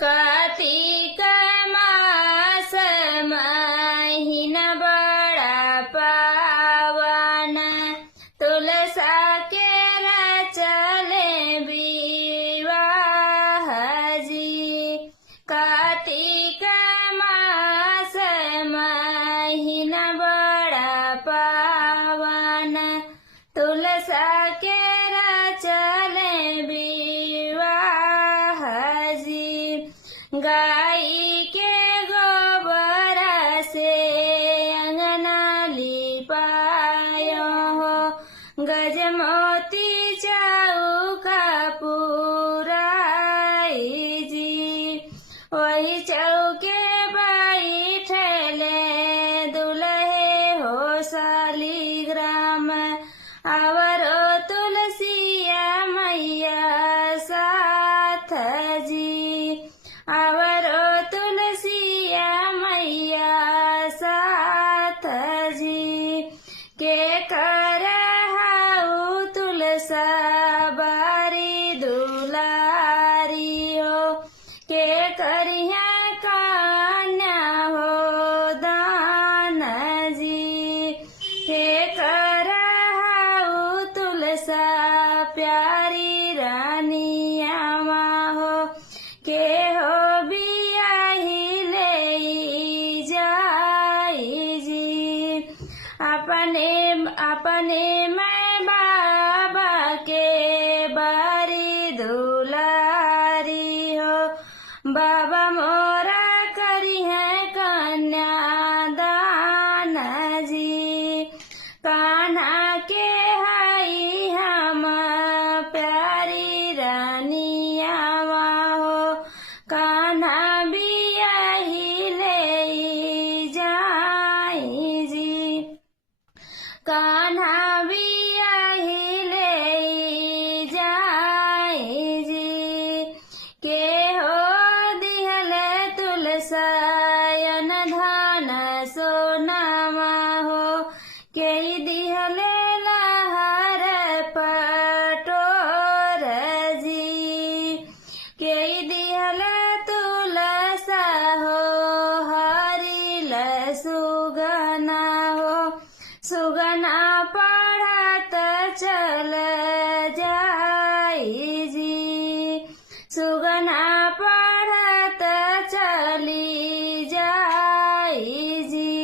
कार्तिक मास महीना बड़ा पावन, तुलसा के रचले विवाह जी। कार्तिक मास महीना बड़ा पावन, तुलसा के रचले विवाह जी। गाय के गोबर से अंगना लिपायो हो, गजमोती चौका पुराई जी। वही चौके बैठले दुल्हे हो शालिग्राम, आवरो तुलसिया मैया साथ जी। आवरो तुलसिया मैया साथ जी। के कर हाउ तुलसा बारी दुलारी हो, के करिया कन्या हो दान जी। के कर हाउ तुलसा प्यारी रानिया हो, के हो बियाही ले जाई जी। अपने अपने मैं बाबा के बारी दुलारी हो, बाबा मोरा करी है कन्या दान जी। कान्हा के हाई हम प्यारी रानिया हो, कान्हा बियाही ले जाई जी। कान्हा बियाही ले जाई जी। के हो दिहले तुलसायन धन सोनामा हो, के दिहले लहर पटोर जी। के दिहले तुलसा हो हरिल सुगना हो, सुगना पढ़त चल जाई जी। सुगना पढ़त चली जाई जी।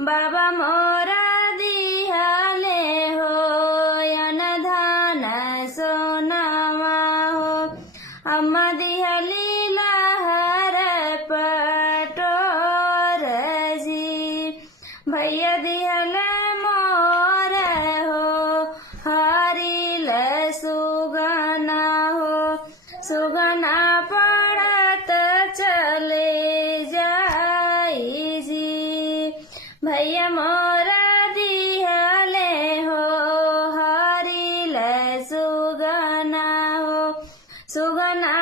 बाबा मोरा दिहले हो यन धन सोनामा हो, अम्मा दिहली लहर पटोर जी। भैया दिहले मोर हो हरिल सुगना हो, सुगना पढ़त चले जाई जी। भैया मोरा दिहले हो हरिल सुगना हो, सुगना